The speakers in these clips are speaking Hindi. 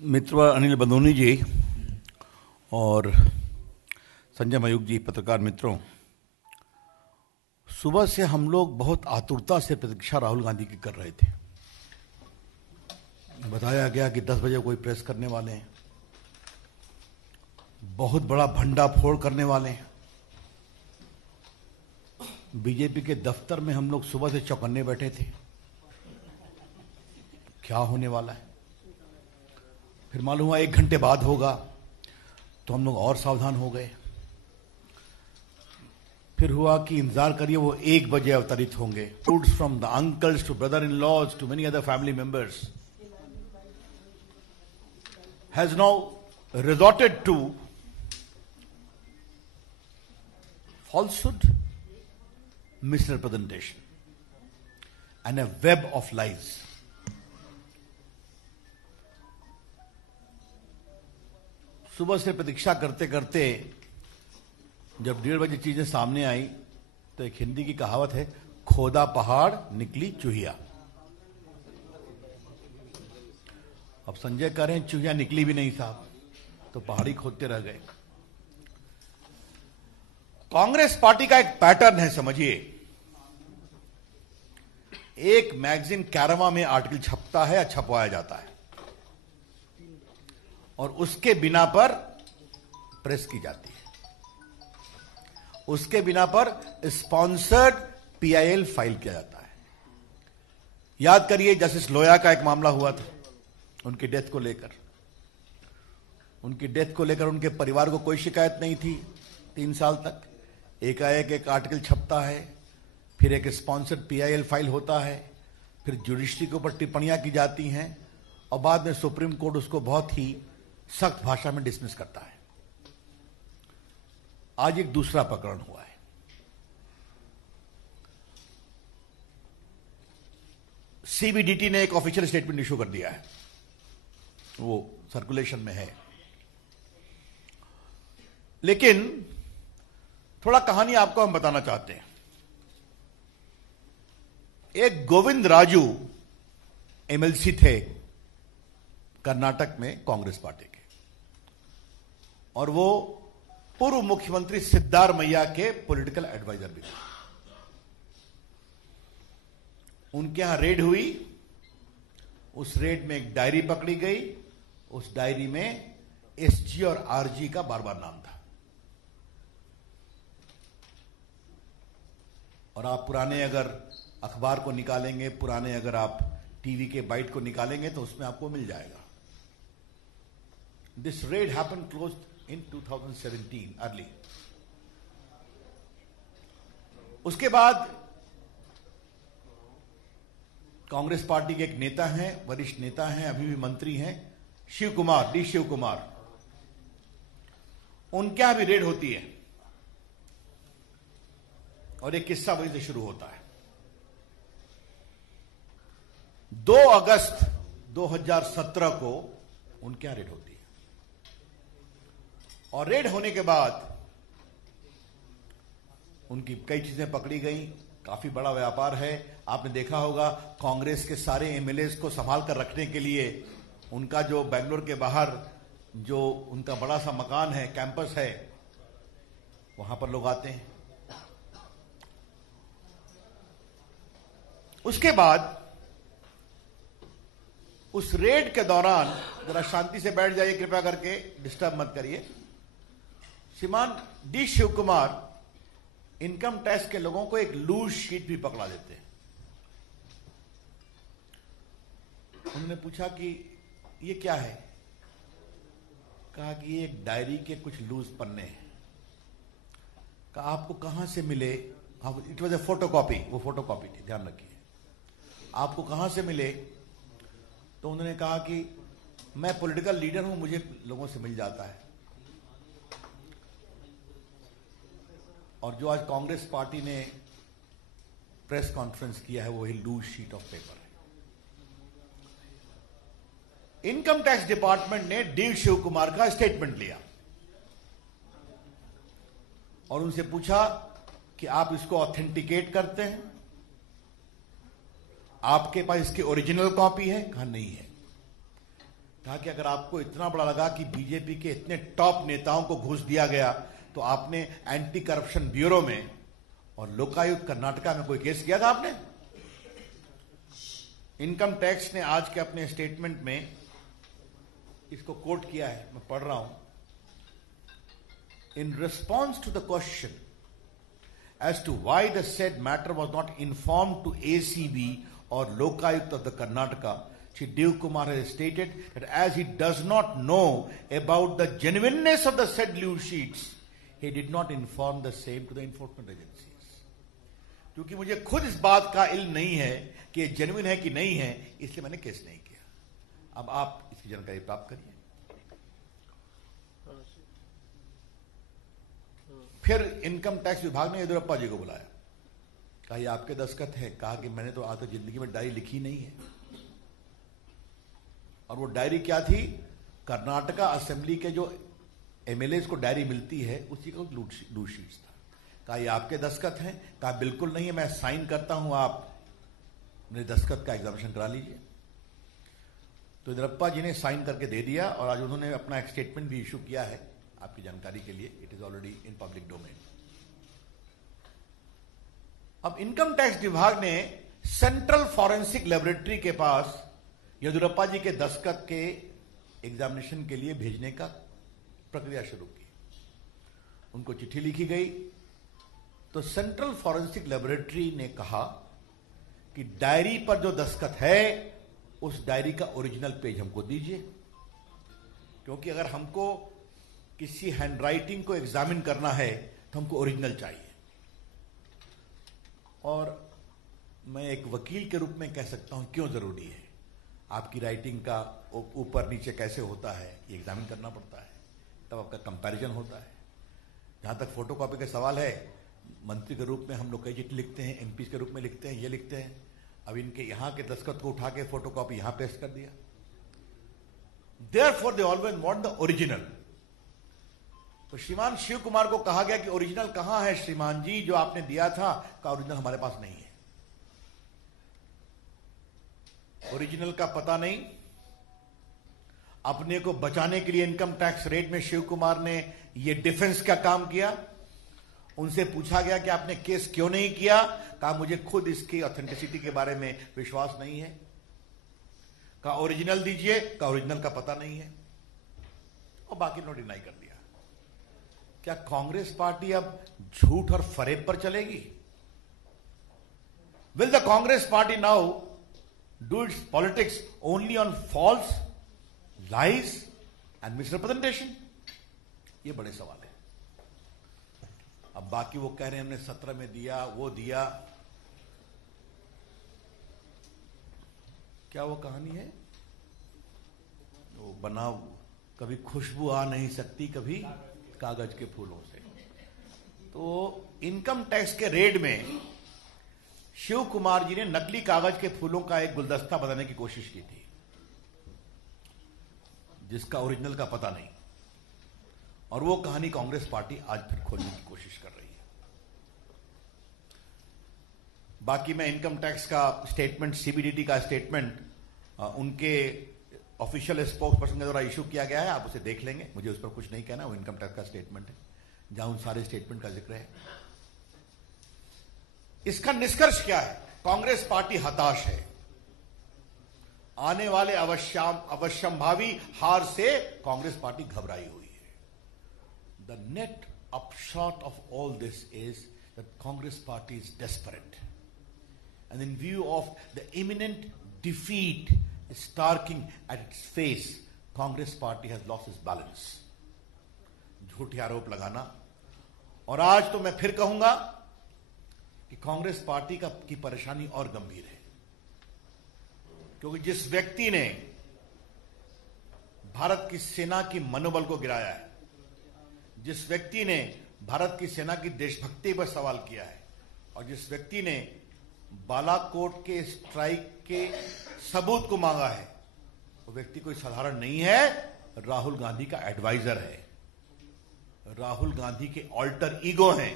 मित्र अनिल बंदोनी जी और संजय मयूख जी, पत्रकार मित्रों, सुबह से हम लोग बहुत आतुरता से प्रतीक्षा राहुल गांधी की कर रहे थे। बताया गया कि 10 बजे कोई प्रेस करने वाले हैं, बहुत बड़ा भंडाफोड़ करने वाले हैं। बीजेपी के दफ्तर में हम लोग सुबह से चौकन्ने बैठे थे, क्या होने वाला है। फिर मालूम हुआ 1 घंटे बाद होगा, तो हम लोग और सावधान हो गए। फिर हुआ कि इंतजार करिए, वो 1 बजे अवतरित होंगे। Feuds from the uncles to brother in laws to many other family members has now resorted to falsehood, misrepresentation, and a web of lies. सुबह से प्रतीक्षा करते करते जब 1:30 बजे चीजें सामने आई तो एक हिंदी की कहावत है, खोदा पहाड़ निकली चूहिया। अब संजय कह रहे हैं चूहिया निकली भी नहीं साहब, तो पहाड़ी खोदते रह गए। कांग्रेस पार्टी का एक पैटर्न है, समझिए। एक मैगजीन कैरवा में आर्टिकल छपता है या छपवाया जाता है और उसके बिना पर प्रेस की जाती है, उसके बिना पर स्पॉन्सर्ड पीआईएल फाइल किया जाता है। याद करिए जस्टिस लोया का एक मामला हुआ था, उनकी डेथ को लेकर उनके परिवार को कोई शिकायत नहीं थी 3 साल तक। एकाएक एक आर्टिकल छपता है, फिर एक स्पॉन्सर्ड पीआईएल फाइल होता है, फिर जुडिशरी के ऊपर टिप्पणियां की जाती हैं और बाद में सुप्रीम कोर्ट उसको बहुत ही सख्त भाषा में डिसमिस करता है। आज एक दूसरा प्रकरण हुआ है। सीबीडीटी ने एक ऑफिशियल स्टेटमेंट इशू कर दिया है, वो सर्कुलेशन में है। लेकिन थोड़ा कहानी आपको हम बताना चाहते हैं। एक गोविंद राजू एमएलसी थे कर्नाटक में कांग्रेस पार्टी के, और वो पूर्व मुख्यमंत्री सिद्धारमैया के पॉलिटिकल एडवाइजर भी थे। उनके यहां रेड हुई, उस रेड में एक डायरी पकड़ी गई। उस डायरी में एसजी और आरजी का बार बार नाम था। और आप पुराने अगर अखबार को निकालेंगे, पुराने अगर आप टीवी के बाइट को निकालेंगे तो उसमें आपको मिल जाएगा। This red happen close in 2017 early. उसके बाद कांग्रेस पार्टी के एक नेता हैं, वरिष्ठ नेता हैं, अभी भी मंत्री हैं, शिव कुमार। उनके यहां भी रेड होती है और एक किस्सा वहीं से शुरू होता है। 2 अगस्त 2017 को उनके यहां रेड होती है और रेड होने के बाद उनकी कई चीजें पकड़ी गई। काफी बड़ा व्यापार है। आपने देखा होगा कांग्रेस के सारे एमएलएस को संभाल कर रखने के लिए उनका जो बेंगलोर के बाहर जो उनका बड़ा सा मकान है, कैंपस है, वहां पर लोग आते हैं। उसके बाद उस रेड के दौरान, जरा शांति से बैठ जाइए कृपया करके, डिस्टर्ब मत करिए। श्रीमान D Shiv Kumar income tax के लोगों को एक लूज शीट भी पकड़ा देते हैं। उन्होंने पूछा कि ये क्या है? कहा कि ये एक डायरी के कुछ लूज पन्ने हैं। कहा आपको कहां से मिले? इट वॉज ए फोटोकॉपी, वो फोटोकॉपी थी, ध्यान रखिए। आपको कहां से मिले? तो उन्होंने कहा कि मैं पॉलिटिकल लीडर हूं, मुझे लोगों से मिल जाता है। और जो आज कांग्रेस पार्टी ने प्रेस कॉन्फ्रेंस किया है, वो ही लूज शीट ऑफ पेपर है। इनकम टैक्स डिपार्टमेंट ने डी शिव कुमार का स्टेटमेंट लिया और उनसे पूछा कि आप इसको ऑथेंटिकेट करते हैं? आपके पास इसकी ओरिजिनल कॉपी है? कहा नहीं है। कहा कि अगर आपको इतना बड़ा लगा कि बीजेपी के इतने टॉप नेताओं को घूस दिया गया तो आपने एंटी करप्शन ब्यूरो में और लोकायुक्त कर्नाटका में कोई केस किया था आपने? इनकम टैक्स ने आज के अपने स्टेटमेंट में इसको कोट किया है, मैं पढ़ रहा हूं। In response to the question as to why the said matter was not informed to ACB or Lokayukt of the Karnataka, Shri Dev Kumar has stated that as he does not know about the genuineness of the said loose sheets, he did not inform the same to the enforcement agencies. क्योंकि मुझे खुद इस बात का इल्म नहीं है कि जेन्युइन है कि नहीं है, इसलिए मैंने केस नहीं किया। अब आप इसकी जानकारी प्राप्त करिए। फिर इनकम टैक्स विभाग ने येदियुरप्पा जी को बुलाया, कहा ये आपके दस्तखत है? कहा कि मैंने तो आज तक जिंदगी में डायरी लिखी नहीं है। और वो डायरी क्या थी? कर्नाटका असेंबली के जो एमएलए को डायरी मिलती है उसी का लूट शीट्स था। कहा ये आपके दस्तखत हैं? कहा बिल्कुल नहीं है, मैं साइन करता हूं, आप मेरे दस्तखत का एग्जामिनेशन करा लीजिए। तो येदियुरप्पा जी ने साइन करके दे दिया और आज उन्होंने अपना एक स्टेटमेंट भी इशू किया है, आपकी जानकारी के लिए। It is already in public domain. अब इनकम टैक्स विभाग ने सेंट्रल फॉरेंसिक लेबोरेटरी के पास येदियुरप्पा जी के दस्तखत के एग्जामिनेशन के लिए भेजने का प्रक्रिया शुरू की। उनको चिट्ठी लिखी गई तो सेंट्रल फॉरेंसिक लेबोरेटरी ने कहा कि डायरी पर जो दस्तखत है उस डायरी का ओरिजिनल पेज हमको दीजिए, क्योंकि अगर हमको किसी हैंडराइटिंग को एग्जामिन करना है तो हमको ओरिजिनल चाहिए। और मैं एक वकील के रूप में कह सकता हूं क्यों जरूरी है। आपकी राइटिंग का ऊपर नीचे कैसे होता है ये एग्जामिन करना पड़ता है, तब आपका कंपैरिजन होता है। जहां तक फोटोकॉपी का सवाल है, मंत्री के रूप में हम लोग कई चिट्ठी लिखते हैं, एमपी के रूप में लिखते हैं, ये लिखते हैं। अब इनके यहां के दस्तखत को उठा के फोटोकॉपी यहां पेस्ट कर दिया। Therefore they always want the original. तो श्रीमान शिव कुमार को कहा गया कि ओरिजिनल कहां है श्रीमान जी, जो आपने दिया था? का ओरिजिनल हमारे पास नहीं है। ओरिजिनल का पता नहीं। अपने को बचाने के लिए इनकम टैक्स रेड में शिव कुमार ने यह डिफेंस का काम किया। उनसे पूछा गया कि आपने केस क्यों नहीं किया? कहा मुझे खुद इसकी ऑथेंटिसिटी के बारे में विश्वास नहीं है। कहा ओरिजिनल दीजिए? कहा ओरिजिनल का पता नहीं है। और बाकी नो डिनाई कर दिया। क्या कांग्रेस पार्टी अब झूठ और फरेब पर चलेगी? Will the Congress party now do its politics only on false, lies and misrepresentation? ये बड़े सवाल है। अब बाकी वो कह रहे हैं हमने 17 में दिया, वो दिया। क्या वो कहानी है, वो बनाओ, कभी खुशबू आ नहीं सकती कभी कागज के फूलों से। तो इनकम टैक्स के रेड में शिव कुमार जी ने नकली कागज के फूलों का एक गुलदस्ता बनाने की कोशिश की थी, जिसका ओरिजिनल का पता नहीं। और वो कहानी कांग्रेस पार्टी आज फिर खोलने की कोशिश कर रही है। बाकी मैं इनकम टैक्स का स्टेटमेंट, सीबीडीटी का स्टेटमेंट उनके ऑफिशियल स्पोक्स पर्सन के द्वारा इशू किया गया है, आप उसे देख लेंगे, मुझे उस पर कुछ नहीं कहना। वो इनकम टैक्स का स्टेटमेंट है जहां उन सारे स्टेटमेंट का जिक्र है। इसका निष्कर्ष क्या है? कांग्रेस पार्टी हताश है। आने वाले अवश्यंभावी हार से कांग्रेस पार्टी घबराई हुई है। The net upshot of all this is that Congress party is desperate and in view of the imminent defeat starking at its face, Congress party has lost its balance. झूठे आरोप लगाना। और आज तो मैं फिर कहूंगा कि कांग्रेस पार्टी की परेशानी और गंभीर है, क्योंकि जिस व्यक्ति ने भारत की सेना की मनोबल को गिराया है, जिस व्यक्ति ने भारत की सेना की देशभक्ति पर सवाल किया है, और जिस व्यक्ति ने बालाकोट के स्ट्राइक के सबूत को मांगा है, वो व्यक्ति कोई साधारण नहीं है, राहुल गांधी का एडवाइजर है, राहुल गांधी के ऑल्टर ईगो हैं,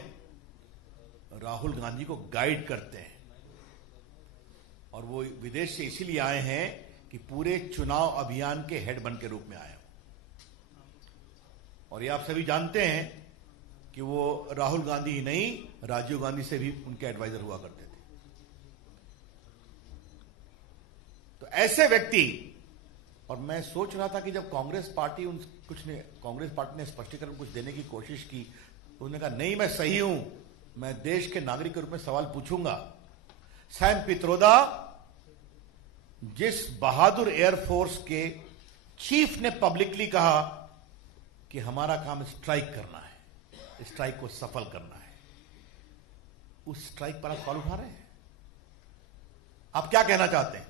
राहुल गांधी को गाइड करते हैं। और वो विदेश से इसीलिए आए हैं कि पूरे चुनाव अभियान के हेड बन के रूप में आए हो। और ये आप सभी जानते हैं कि वो राहुल गांधी ही नहीं, राजीव गांधी से भी उनके एडवाइजर हुआ करते थे। तो ऐसे व्यक्ति, और मैं सोच रहा था कि जब कांग्रेस पार्टी कांग्रेस पार्टी ने स्पष्टीकरण कुछ देने की कोशिश की, तो उन्होंने कहा नहीं, मैं सही हूं, मैं देश के नागरिक के रूप में सवाल पूछूंगा। सैम पित्रोदा, जिस बहादुर एयरफोर्स के चीफ ने पब्लिकली कहा कि हमारा काम स्ट्राइक करना है, स्ट्राइक को सफल करना है, उस स्ट्राइक पर आप सवाल उठा रहे हैं। आप क्या कहना चाहते हैं?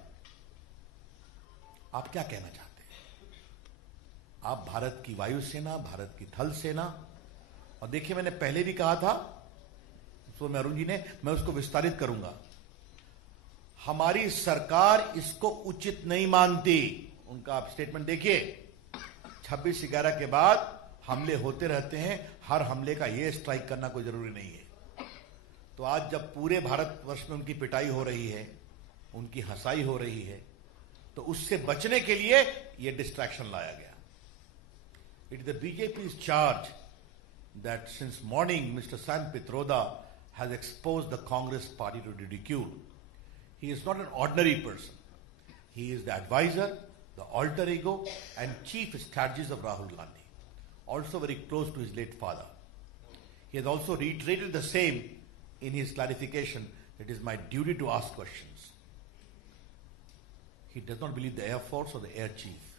आप क्या कहना चाहते हैं? आप भारत की वायुसेना, भारत की थल सेना, और देखिए मैंने पहले भी कहा था, तो अरुण जी ने, मैं उसको विस्तारित करूंगा। हमारी सरकार इसको उचित नहीं मानती। उनका आप स्टेटमेंट देखिए, 26/11 के बाद हमले होते रहते हैं, हर हमले का ये स्ट्राइक करना कोई जरूरी नहीं है। तो आज जब पूरे भारतवर्ष में उनकी पिटाई हो रही है, उनकी हंसाई हो रही है, तो उससे बचने के लिए यह डिस्ट्रैक्शन लाया गया। It is the BJP's charge that since morning Mr. Sam Pitroda has exposed the Congress party to ridicule. He is not an ordinary person. He is the advisor, the alter ego, and chief strategist of Rahul Gandhi, also very close to his late father. He has also reiterated the same in his clarification, it is my duty to ask questions. He does not believe the Air Force or the Air Chief.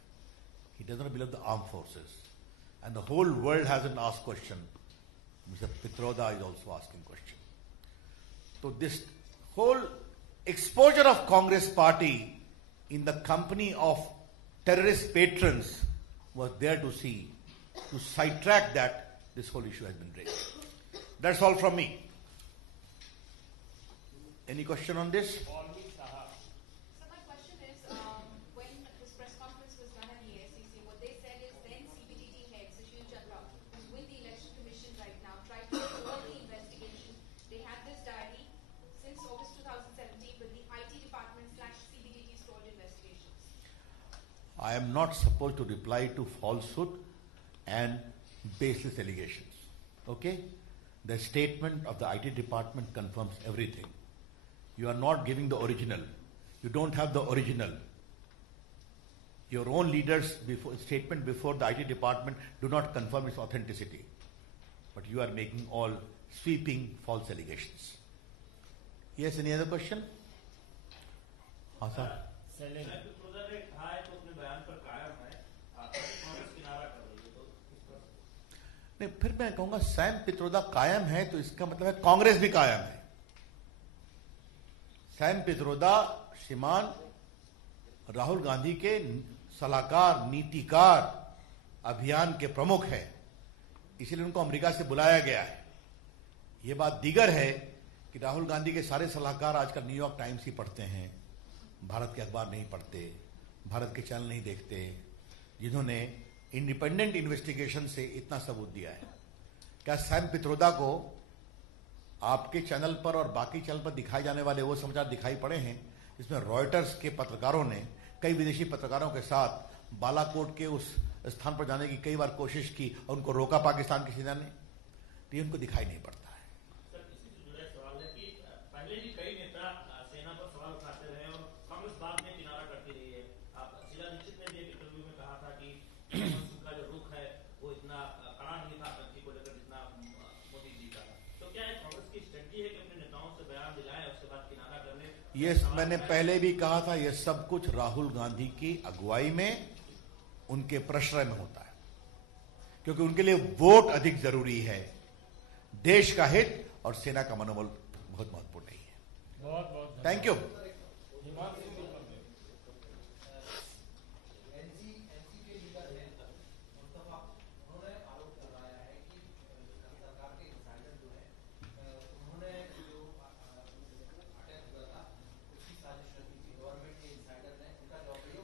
He does not believe the armed forces. And the whole world hasn't asked question. Mr. Pitroda is also asking question. So this whole exposure of Congress party in the company of terrorist patrons was there to see, to sidetrack that this whole issue has been raised. That's all from me. Any question on this? I am not supposed to reply to falsehood and baseless allegations. Okay? The statement of the IT department confirms everything. You are not giving the original. You don't have the original. Your own leaders' statement before the IT department do not confirm its authenticity. But you are making all sweeping false allegations. Yes, any other question? Sir. नहीं, फिर मैं कहूंगा सैम पित्रोदा कायम है तो इसका मतलब है कांग्रेस भी कायम है। सैम पित्रोदा श्रीमान राहुल गांधी के सलाहकार, नीतिकार, अभियान के प्रमुख है, इसलिए उनको अमेरिका से बुलाया गया है। यह बात दीगर है कि राहुल गांधी के सारे सलाहकार आजकल न्यूयॉर्क टाइम्स ही पढ़ते हैं, भारत के अखबार नहीं पढ़ते, भारत के चैनल नहीं देखते, जिन्होंने इंडिपेंडेंट इन्वेस्टिगेशन से इतना सबूत दिया है। क्या सैम पित्रोदा को आपके चैनल पर और बाकी चैनल पर दिखाए जाने वाले वो समाचार दिखाई पड़े हैं जिसमें रॉयटर्स के पत्रकारों ने कई विदेशी पत्रकारों के साथ बालाकोट के उस स्थान पर जाने की कई बार कोशिश की और उनको रोका पाकिस्तान की सेना ने? तो ये उनको दिखाई नहीं पड़ता है। सर, इसी से जुड़ा सवाल है कि पहले भी कई नेता सेना पर सवाल उठाते रहे और कांग्रेस बाद में किनारा करती रही है। आप शीला दीक्षित ने भी एक इंटरव्यू में कहा था कि उनका जो रुख है वो इतना कड़ा नहीं था आतंकी को लेकर जितना मोदी जी का। तो क्या कांग्रेस की स्ट्रेटजी है कि अपने नेताओं से बयान दिलाए उसके बाद किनारा कर ले? ये मैंने पहले भी कहा था, यह सब कुछ राहुल गांधी की अगुवाई में, उनके प्रश्रय में होता है, क्योंकि उनके लिए वोट अधिक जरूरी है। देश का हित और सेना का मनोबल बहुत महत्वपूर्ण नहीं है। बहुत बहुत थैंक यू।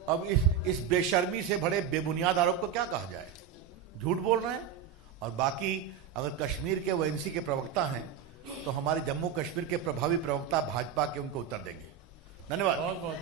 अब इस बेशर्मी से बड़े बेबुनियाद आरोप को क्या कहा जाए? झूठ बोल रहे हैं। और बाकी अगर कश्मीर के ओएनसी के प्रवक्ता हैं तो हमारे जम्मू कश्मीर के प्रभावी प्रवक्ता भाजपा के उनको उत्तर देंगे। धन्यवाद। बहुत बहुत